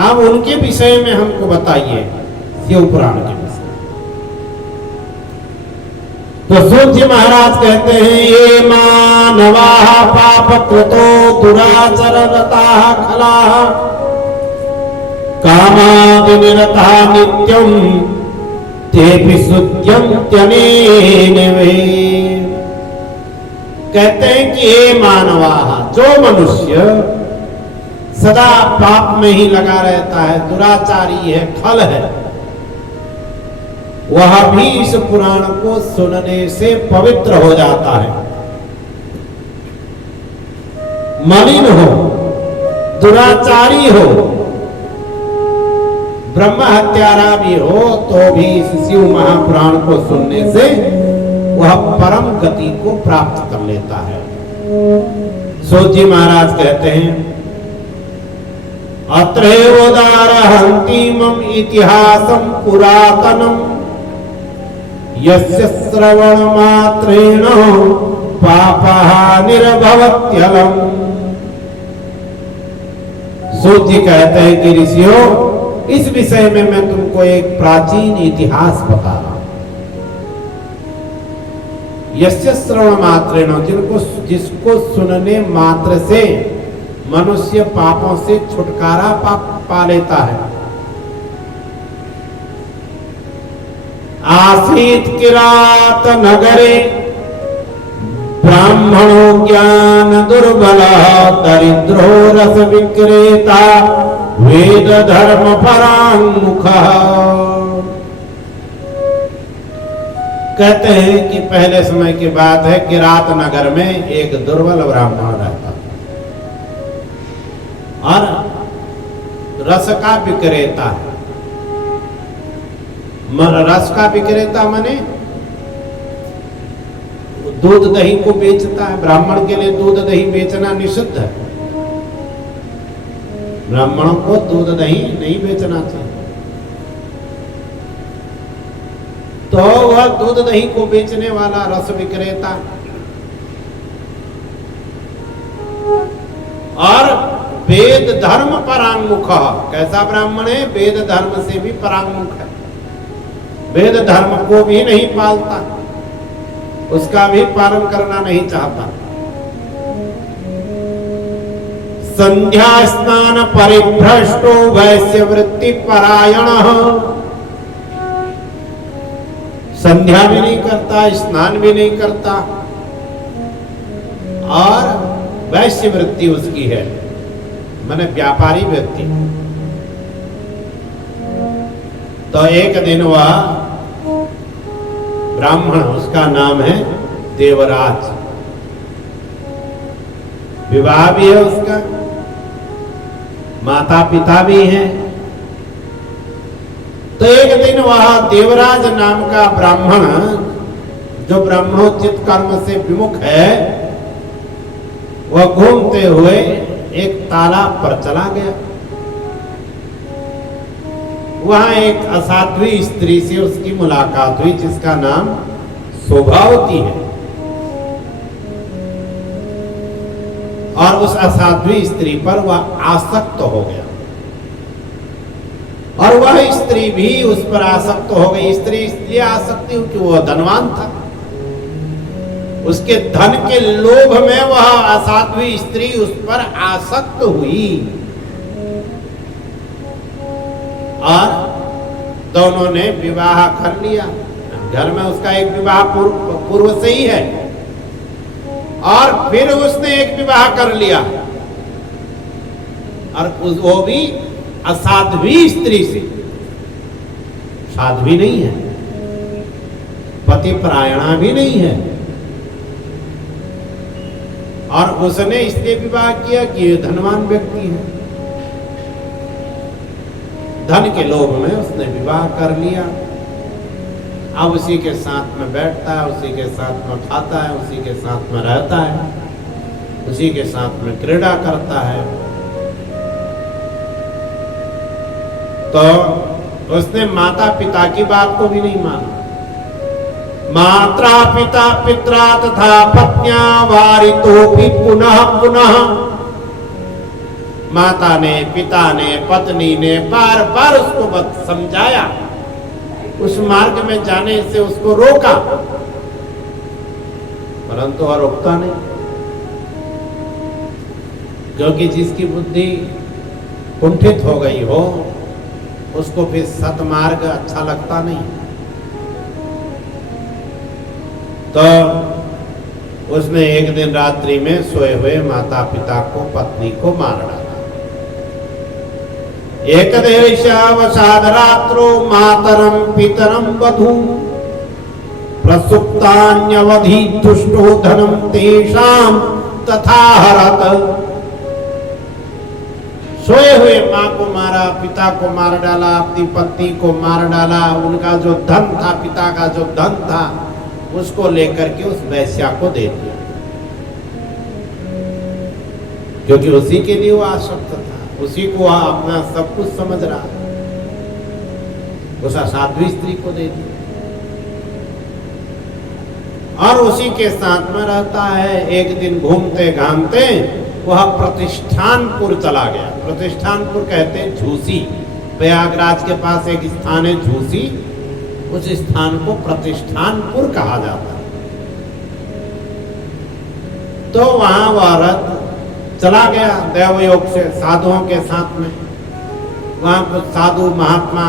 आप उनके विषय में हमको बताइए, शिव पुराण के विषय। तो सूत जी महाराज कहते हैं, ये मानवा पाप कृतो दुराचरता खला कामादि निरता नित्यम तेपि सुत्यंत्यनेन वे। कहते हैं कि ये मानवा, जो मनुष्य सदा पाप में ही लगा रहता है, दुराचारी है, खल है, वह भी इस पुराण को सुनने से पवित्र हो जाता है। मलिन हो, दुराचारी हो, ब्रह्म हत्यारा भी हो, तो भी इस शिव महापुराण को सुनने से वह परम गति को प्राप्त कर लेता है। सूत जी महाराज कहते हैं, अत्रैवोदारहन्तीमं इतिहासं पुरातनम् यस्य श्रवण मात्रेण पापः निर्भवत्यलम्। सूत जी कहते हैं कि ऋषियों, इस विषय में मैं तुमको एक प्राचीन इतिहास बता रहा हूं। यस्य श्रवण मात्रेण, जिसको सुनने मात्र से मनुष्य पापों से छुटकारा पा लेता है। आसीत किरात नगरे ब्राह्मणो ज्ञान दुर्बल दरिद्रो रस विक्रेता वेद धर्म परांगमुख। कहते हैं कि पहले समय की बात है, किरात नगर में एक दुर्बल ब्राह्मण रहता और रस का विक्रेता है। रस का विक्रेता माने दूध दही को बेचता है। ब्राह्मण के लिए दूध दही बेचना निषिद्ध है। ब्राह्मणों को दूध दही नहीं बेचना चाहिए। तो वह दूध दही को बेचने वाला रस विक्रेता और वेद धर्म परांगमुख। कैसा ब्राह्मण है? वेद धर्म से भी परांगमुख है। वेद धर्म को भी नहीं पालता, उसका भी पालन करना नहीं चाहता। संध्या स्नान परिभ्रष्टो वैश्य वृत्ति परायण। संध्या भी नहीं करता, स्नान भी नहीं करता और वैश्य वृत्ति उसकी है, माने व्यापारी व्यक्ति। तो एक दिन वह ब्राह्मण, उसका नाम है देवराज, विवाह भी है उसका, माता पिता भी हैं। तो एक दिन वह देवराज नाम का ब्राह्मण, जो ब्रह्मोचित कर्म से विमुख है, वह घूमते हुए एक तालाब पर चला गया। वहां एक असाध्वी स्त्री से उसकी मुलाकात हुई, जिसका नाम शोभावती है। और उस असाध्वी स्त्री पर वह आसक्त हो गया और वह स्त्री भी उस पर आसक्त हो गई। स्त्री इसलिए आसक्ति हुई कि वह धनवान था। उसके धन के लोभ में वह असाध्वी स्त्री उस पर आसक्त हुई और दोनों ने विवाह कर लिया। घर में उसका एक विवाह पूर्व से ही है और फिर उसने एक विवाह कर लिया और वो भी असाध्वी स्त्री से। साध्वी नहीं है, पति परायणा भी नहीं है। और उसने इसलिए विवाह किया कि ये धनवान व्यक्ति है। धन के लोभ में उसने विवाह कर लिया। अब उसी के साथ में बैठता है, उसी के साथ में खाता है, उसी के साथ में रहता है, उसी के साथ में क्रीड़ा करता है। तो उसने माता पिता की बात को भी नहीं माना। मात्रा पिता पित्रा तथा पत्न्या वारितोपि पुनः पुनः माता ने, पिता ने, पत्नी ने बार बार उसको समझाया, उस मार्ग में जाने से उसको रोका, परंतु वह रुकता नहीं, क्योंकि जिसकी बुद्धि कुंठित हो गई हो उसको फिर सतमार्ग अच्छा लगता नहीं। तो उसने एक दिन रात्रि में सोए हुए माता पिता को, पत्नी को मार डाला। एक देशावसाद रात्रो मातरम पितरम वधू प्रसुप्तान्यवधि दुष्टो धनम तेषाम तथा हरत। सोए हुए माँ को मारा, पिता को मार डाला, अपनी पत्नी को मार डाला, उनका जो धन था, पिता का जो धन था उसको लेकर के उस वैश्या को दे दिया, क्योंकि उसी के लिए वो आसक्त था, उसी को अपना सब कुछ समझ रहा, उस असाध्वी स्त्री को दे दिया और उसी के साथ में रहता है। एक दिन घूमते घामते वह प्रतिष्ठानपुर चला गया। प्रतिष्ठानपुर कहते हैं झूसी, प्रयागराज के पास एक स्थान है झूसी, उस स्थान को प्रतिष्ठानपुर कहा जाता है। तो वहां वह रथ चला गया देवयोग से साधुओं के साथ में। वहां कुछ साधु महात्मा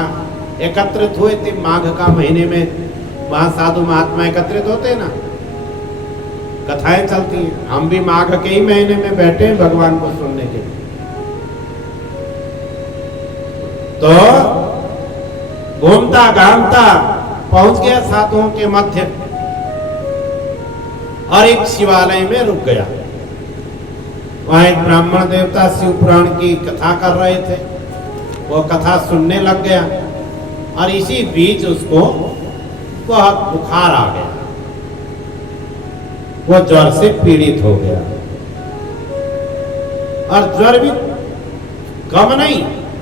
एकत्रित हुए थे माघ का महीने में, वहां साधु महात्मा एकत्रित होते ना, कथाएं चलती हैं। हम भी माघ के ही महीने में बैठे हैं भगवान को सुनने के लिए। तो घूमता घामता पहुंच गया साधुओं के मध्य और एक शिवालय में रुक गया। वहां एक ब्राह्मण देवता शिव पुराण की कथा कर रहे थे, वो कथा सुनने लग गया और इसी बीच उसको बहुत बुखार आ गया, वो ज्वर से पीड़ित हो गया और ज्वर भी कम नहीं,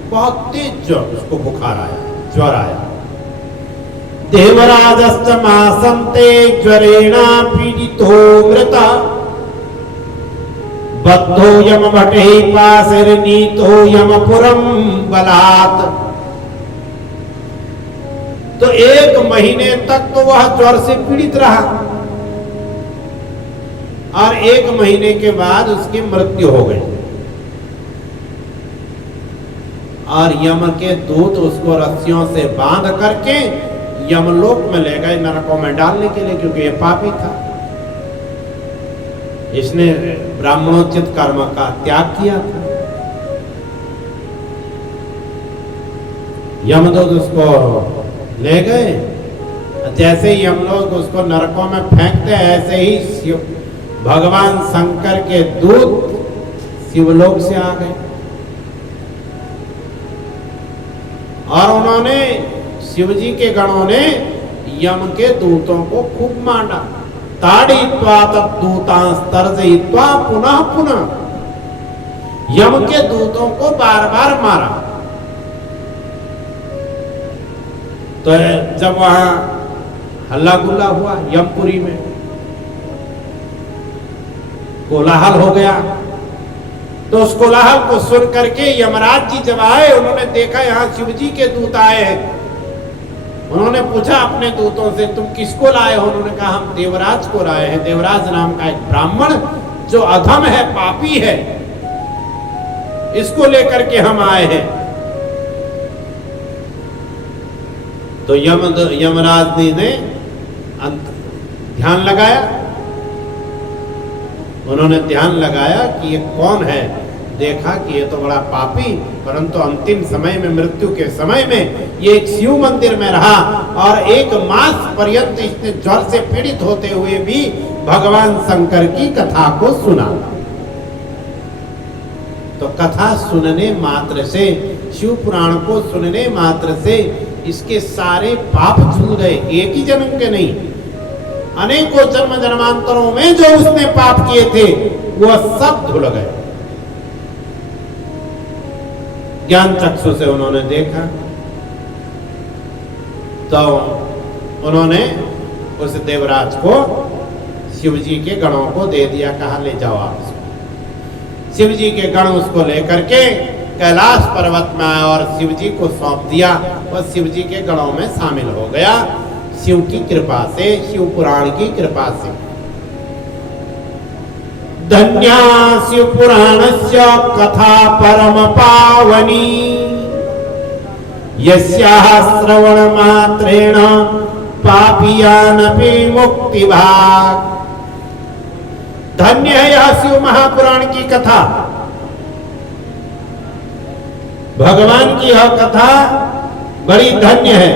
बहुत तेज ज्वर, उसको बुखार आया, ज्वर आया। देवराजस्तमासन्ते ज्वरेणा पीडितो मृता बद्धो यमभटे पाशैर्नीतो यमपुरम बलात्। तो एक महीने तक तो वह ज्वर से पीड़ित रहा और एक महीने के बाद उसकी मृत्यु हो गई और यम के दूत उसको रस्सियों से बांध करके यमलोक में ले गए नरकों में डालने के लिए, क्योंकि ये पापी था, इसने ब्राह्मणोचित कर्म का त्याग किया था। यमदूत उसको ले गए, जैसे ही हम लोग उसको नरकों में फेंकते ऐसे ही भगवान शंकर के दूत शिवलोक से आ गए और उन्होंने, शिव जी के गणों ने यम के दूतों को खूब मारा। ताड़ित्वा तद्दूतांस्तर्जयित्वा पुनः पुनः, यम के दूतों को बार बार मारा। तो जब वहां हल्ला गुल्ला हुआ यमपुरी में, कोलाहल हो गया, तो उस कोलाहल को सुन करके यमराज जी जब आए, उन्होंने देखा यहाँ शिव जी के दूत आए हैं। उन्होंने पूछा अपने दूतों से, तुम किसको लाए हो? उन्होंने कहा हम देवराज को लाए हैं। देवराज नाम का एक ब्राह्मण जो अधम है, पापी है, इसको लेकर के हम आए हैं। तो यमराज जी ने ध्यान लगाया, उन्होंने ध्यान लगाया कि ये कौन है, देखा कि ये तो बड़ा पापी, परंतु अंतिम समय में, मृत्यु के समय में ये एक शिव मंदिर में रहा और एक मास पर्यंत इसने ज्वर से पीड़ित होते हुए भी भगवान शंकर की कथा को सुना। तो कथा सुनने मात्र से, शिव पुराण को सुनने मात्र से इसके सारे पाप धुल गए, एक ही जन्म के नहीं, अनेकों जन्म जन्मांतरों में जो उसने पाप किए थे वह सब धुल गए। ज्ञान चक्षु से उन्होंने देखा, तो उन्होंने उस देवराज को शिव जी के गणों को दे दिया, कहा ले जाओ आप इसको। शिव जी के गण उसको लेकर के कैलाश पर्वत में आया और शिव जी को सौंप दिया और शिव जी के गणों में शामिल हो गया, शिव की कृपा से, शिव पुराण की कृपा से। धन्या शिव पुराणस्य कथा परम पावनी, यस्याः श्रवण मात्रेण पापियानपि मुक्ति भाग। धन्य है यह शिव महापुराण की कथा, भगवान की यह कथा बड़ी धन्य है।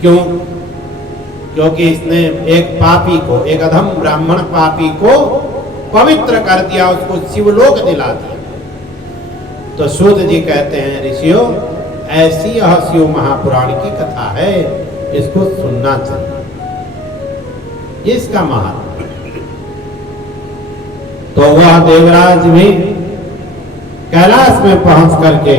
क्यों? क्योंकि इसने एक पापी को, एक अधम ब्राह्मण पापी को पवित्र कर दिया, उसको शिवलोक दिला दिया। तो सूत जी कहते हैं ऋषियों, ऐसी यह शिव महापुराण की कथा है, इसको सुनना चाहिए, इसका महत्व। तो वह देवराज भी कैलाश में पहुंच करके